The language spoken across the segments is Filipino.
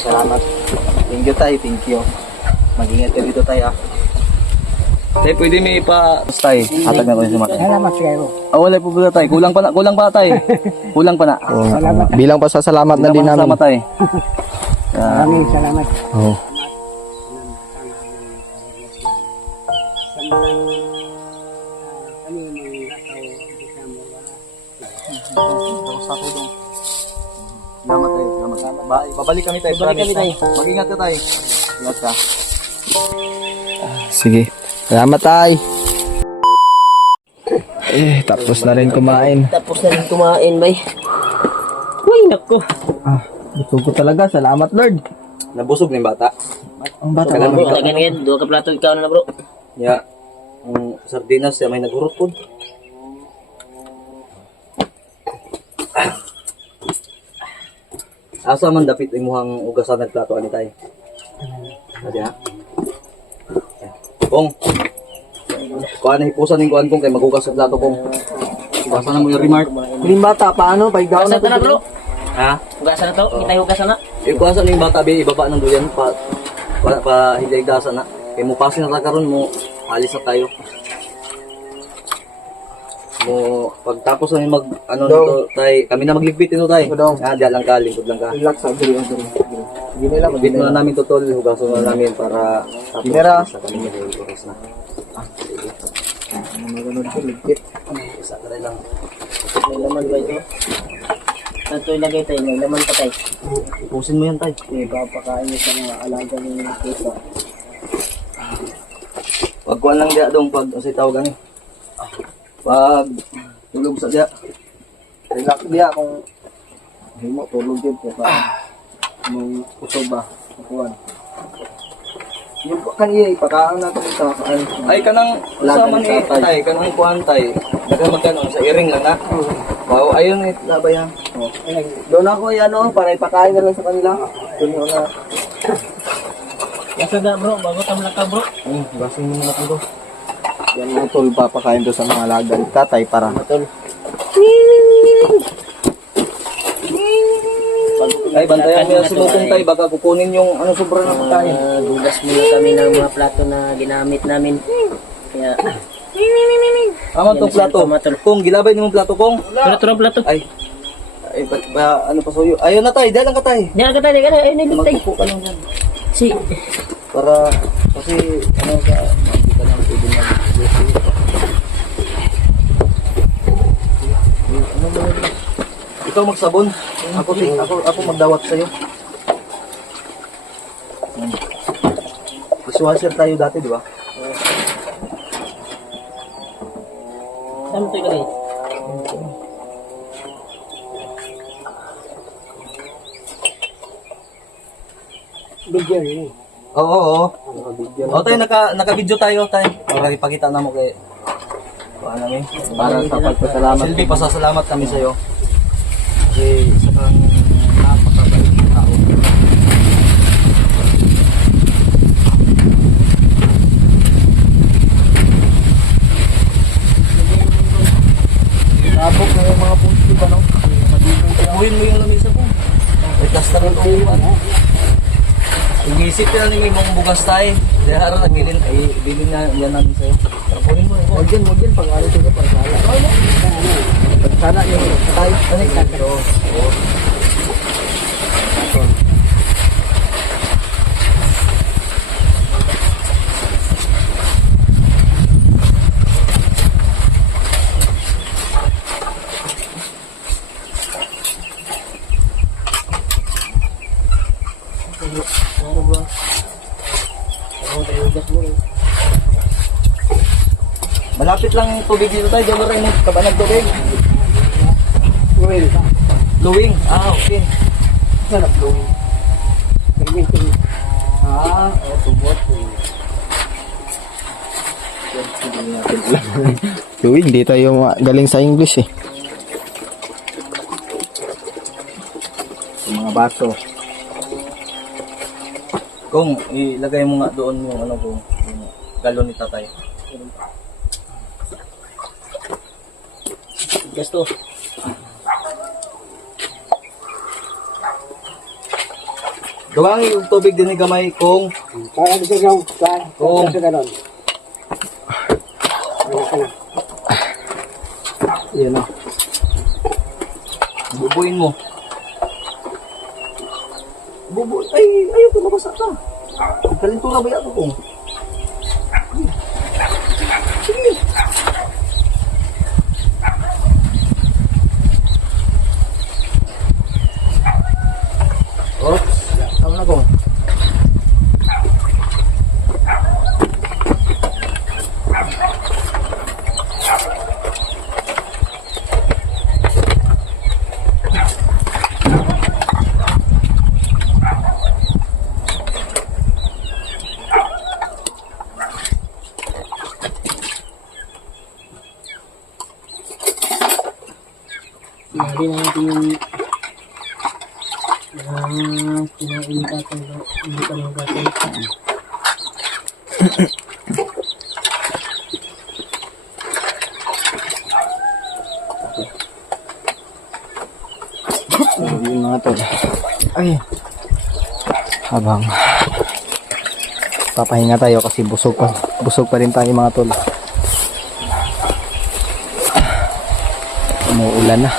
Salamat. Thank you tayo, thank you. Mag-ingat ka dito tayo. Tay, pwede may pa... Tay, hatag na ko yung sumakay. Salamat kayo. Wala po ba tay? Kulang pa tay. Kulang pa na. Salamat. Bilang pasasalamat na din namin. Salamat tay. Maraming salamat. Oh. Salamat tayo, salamat. Babalik kami tayo. Babalik kami tayo. Mag-ingat ka tayo. Ingat ka. Sige. Salamat tay. Tapos na rin kumain. Tapos na rin kumain, bay. Uy, nako. Busog ko talaga. Salamat Lord. Nabusog na yung bata. Ang bata Bro, naman. ganyan, 2 ka plato ikaw na bro. Ya. Ang sardinas siya may nagurot po. Asa man dapit imuhang ugasan nagplato ani tay. Adi ha. Kong. Kuan na hipusan ning kuan kong kay magugas sa plato kong. Basa na mo yung remark. Huling bata, paano? Paigaw Hugasan na bro. Ha? Hugasan na to. Kita hugasan na. Kuan sa ning bata bi ibaba nang duyan pa hiligdasan na. Kay mo pasin na ta karon mo alis na tayo. Mo pagtapos na mag ano nito tay kami na magligpit nito tay. Diyan lang ka lingkod lang ka. Relax, agree. Hindi nila Magbit na namin tutol, hugasan na namin para tapos Ginera. sa kami may oras na. Maganod ko, ligpit. Isa ka rin lang. May laman ba ito? Ito ilagay tayo. May laman pa tayo. Ipusin mo yan tay. Papakain niyo sa mga alaga ng puso. Pag kuhan lang diya dong pag usay tawag ani. Pag tulog sa diya. Relax diya kung hindi mo tulog yun. Mong usog ba? Kukuhan. Yung kanina, ipakaan natin ito. Ay kanang usama ni tay, kanang kuhan tay. Dagan magkano sa iring lang na. Wow, ayun eh labay yan. Doon ako yan para ipakain na lang sa kanila. Doon ko na. Yasa na bro. Bago tamla ka bro. Basin mo na ito. Yan mga tol, papakain doon sa mga alaga ni tatay para. Tol. Ay bantayan mo yung sulutong tay, baka kukunin yung ano sobra na pagkain. Gugas muna kami ng mga plato na ginamit namin. Kaya... Aman tong plato. Kung gilabay niyo yung plato kong. Turo plato. Ay ba ano pa suyo? Ayun na tay, dalang ka tay. Diyan ka tayo. Ay, nilitay. Magpupo ka lang yan. Si... Para kasi ano sa makita lang pwede na ikaw magsabon. Ako magdawat sa iyo. Dishwasher tayo dati, di ba? Saan mo ito ilagay? Bigyan yun. Oo. O tayo naka-video tayo tayo. Para ipakita na mo kay namin. Para sa pagpasalamat. Silvi, pasasalamat kami sa iyo. Kasi isa kang napakabait na tao. Tapos na yung mga punti ba no? Buhin mo yung lamisa po. May kastar ng tuwan. Inisip na namin mong bukas tayo. Dahil harap nagbilin, bilin na yan namin sa'yo. Trapunin mo. Huwag yan, pag ano ito pag sala. Pag sala yung tayo. Ano yung kakito? Malapit lang tubig dito tayo. Diyan rin mo kabanag tubig. Blowing. Okay. Sarap blowing. Tubot. Blowing, di tayo galing sa English eh. Mga baso. Kung ilagay mo nga doon yung ano kung yung galon ni tatay. Gasto. Dugang yung tubig din ni gamay kung Para dito yung kuan. Oo. Ito ganon. Ano ka na? yan na. Bubuin mo. Ay, ayaw ko mabasa ka. Kalintura ba yan ako kung? Sige. Oops, tama na kung. Hindi na natin yung pinainitatan o hindi pa ng gatay. Yung mga tol. Ay. Habang papahinga tayo kasi busog pa rin tayo mga tol. Umuulan na.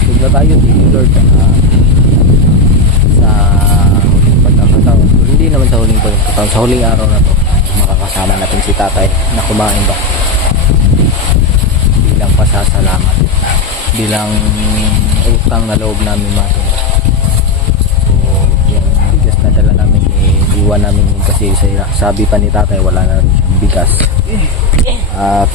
Busog na tayo, thank you Lord. Sa huling pagkakataon. Hindi naman sa huling pagkakataon, sa huling araw na to makakasama natin si tatay na kumain ba bilang pasasalamat, bilang utang na loob namin mga tol. So yung bigas na dala namin iwan namin yun kasi sabi pa ni tatay wala na rin siyang bigas at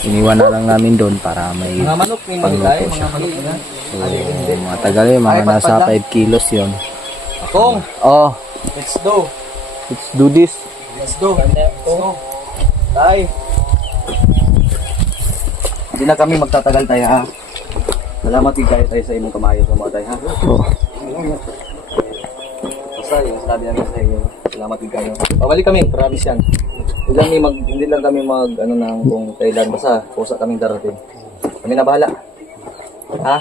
iniwan na lang namin doon para may Mga manok, may malilay, mga manok na. so, mga tagal yun, mga nasa 5 kilos yun. Akong, Oh, let's do. let's do this. Let's do. Let's go. Tay. Hindi na kami magtatagal tayo ha. Salamat din kayo tayo sa imong kamayo sa mga tayo ha. Oh. Basta yung sabi namin sa inyo, salamat din kayo. Pabalik kami, promise yan. Hindi lang kami mag ano nang kung kailan, basta pusa kaming darating. Kami na bahala. Ha?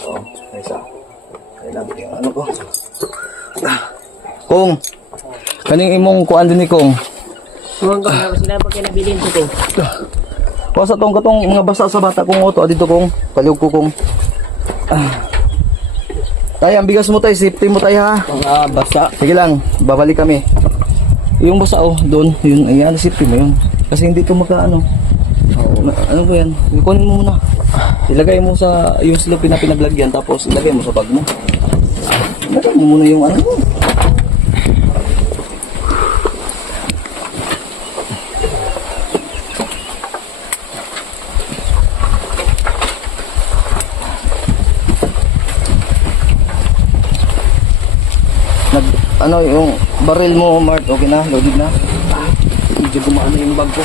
Oo, isa. Kailan yung ano ko. Kung kaning imong kuan din ni Kung. Huwag ko na sila pag kinabilin ko ko. Basta tong katong mga basa sa bata kong auto dito kong palug ko kong. Tay, ang bigas mo tay, safety mo tay ha. Basa. Sige lang, babalik kami. Yung basa oh, doon, yun, ayan, safety mo yun. Kasi hindi to maka ano. Ano ba yan? Kunin mo muna. Ilagay mo sa yung slope na pinaglagyan tapos ilagay mo sa bag mo. Ilagay mo muna yung ano mo. Ano yung barrel mo, Mart, okay na? Loaded na? Medyo gumaan na yung bag ko.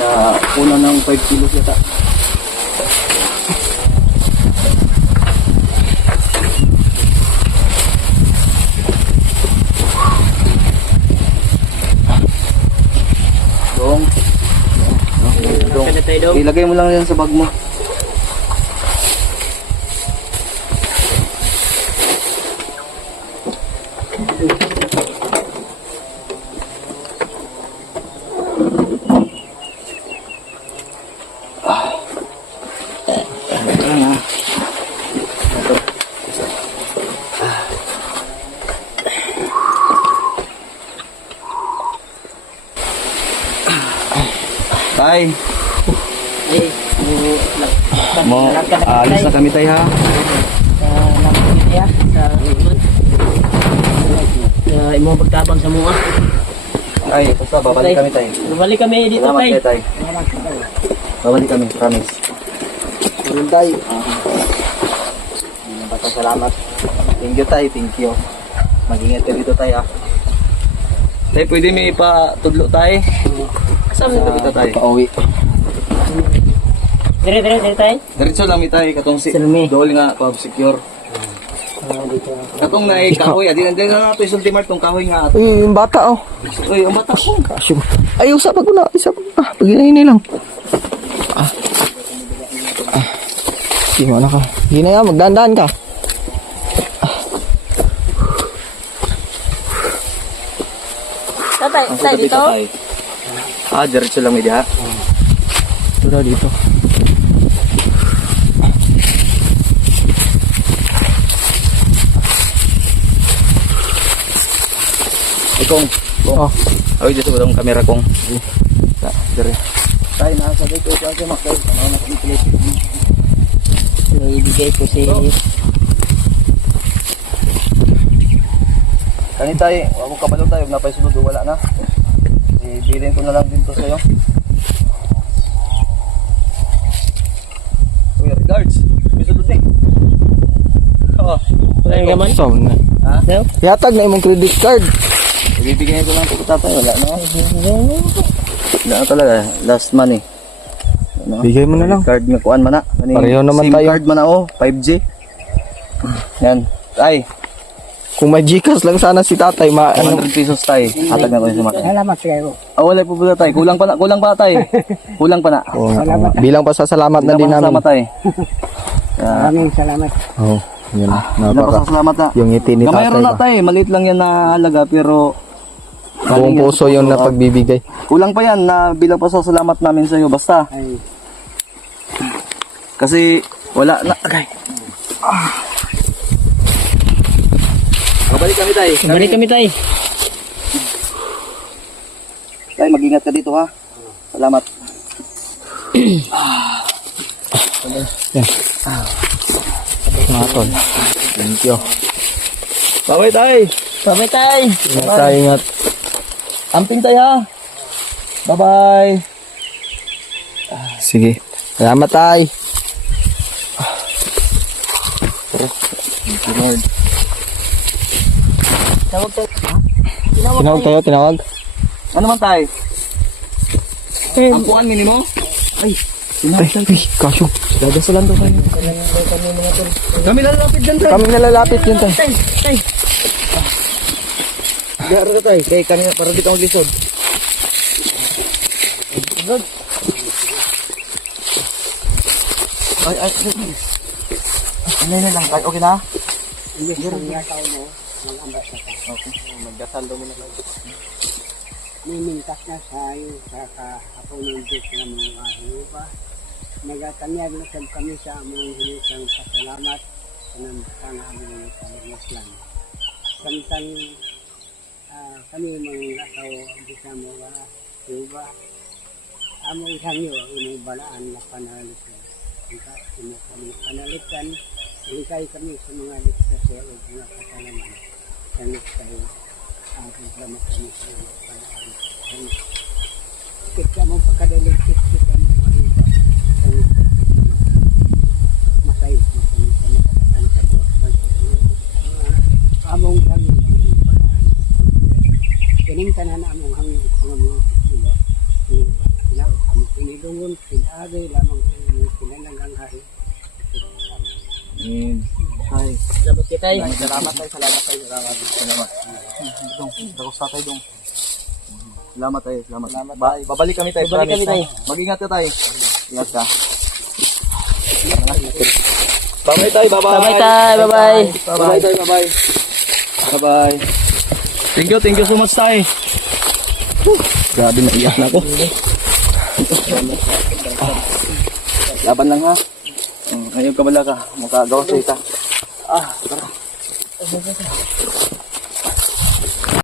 Na una ng 5 kilos yata. Dong. Dong. Ilagay mo lang yan sa bag mo. Tay, Eh, mo alis na kami tay ha. Imo pagtabang sa mga. Ay, basta babalik kami tay. Bumalik kami dito Salamat tay. kayo tay. Babalik kami, promise. Ganun tayo. Basta salamat. Thank you tay, thank you. Mag-ingat ka dito tay ha. Tay, pwede may patudlo tay? Kasama dito tay. Pauwi. Dire tay. Diretso lang mi tay, katong si Salmi. Dol nga, pag-secure. Katong na kahoy, adin na nato isulti Mart tong kahoy nga. Uy, yung bata oh. Uy, ang bata ko. Kasyo. Ay, usap ako na. Pag-inahinay lang. Sige mo na ka. Hindi na yan, magdaan-daan ka. Tatay, tay dito? Tay. Ah, diretso lang may diha. Ito daw dito. Kung. Oh. Ay, dito ba ang kamera kong? Dire. Tay, nasa dito kasi makay. Ano na complete. Ibigay ko si... Kani tay, wag mo kabalo tayo, napay sulod wala na. Ibilin ko na lang din to sa'yo. Uy, regards. May sulod eh. Oo. Wala yung gaman? So, na. Ha? Yatag na imong credit card. Ibibigay ko lang po tatay, wala na. Wala na talaga, last money. Ano? Bigay mo na lang. Card nga kuan man na. Pareho naman SIM tayo. card man na oh, 5G. Yan. Ay, Kung may Gcash lang sana si tatay, 100 pesos tay. Hatag na ko sa makin. Salamat kayo. Ah, wala po pala tay. Kulang pa tay. Kulang pa na. Oo nga, oo nga. Bilang pasasalamat na din namin. Salamat tay. Maraming salamat. Oo, yun. Napaka. Napakasalamat na. Yung ngiti ni Gamay ron tatay na ba? tay. Maliit lang yan na halaga pero Buong puso yun na pagbibigay. kulang pa yan na bilang pasasalamat namin sa iyo basta. Ay, Kasi wala na. Okay. Babalik kami tay. Balik kami tay. Tay, mag-ingat ka dito ha. Salamat. Mga tol. Thank you. Bye tay. Bye tay. Ingat tayo, ingat. Amping tay ha. Bye-bye. Sige. Salamat tay. Thank you Lord. Tawag tayo. Tinawag tayo, tinawag. Ano man tay? Ampuan minimo? Ay, Ay, kasyo. dadasalan daw kayo. Kami lalapit dyan tay. Kami nalalapit yun tay. Tay, tay. Garo ka tay. Kaya kanina para di ka maglisod. Ay, ay, ay. Ano na lang, ay, okay na? hindi ko niya tao mo. Mag-ambas na ka. Okay, magdasal daw muna tayo. Mimintas na sa iyo sa kahapon ng Diyos na mga hiwa. Nagatanyag na sab kami sa among hinisang pasalamat sa aming pangmaslan. Samtang kami mga tao di sa mga hiwa. Among hangyo imong balaan na panalitan. Imo kami panalitan. Ilikay kami sa mga liksa sa iyo mga kasalanan. Sangat kayo salamat kami sa mga panahon. Kita mo pagkadalig, kita mo mariba. Masay, makakatan sa buwan. Among hangin, among panahon. Kining tanan among hangin, among iba. Inaw, among pinilungon, pinagay lamang pinananggang hari. Hi. Salamat kay tay. Salamat tayo, salamat tayo, salamat. Salamat. Dong, dako sa tayo dong. Salamat tayo, salamat. Babalik kami tayo, Babalik kami, tay. Mag-ingat ka tayo. Ingat ka. Bye-bye tayo, bye-bye. Bye tay, bye bye. Bye-bye tayo, bye-bye. Bye-bye. Thank you so much tayo. Grabe, naiyak na ako. Laban lang ha. Ngayon ka bala ka, makagawa sa ita. Tara.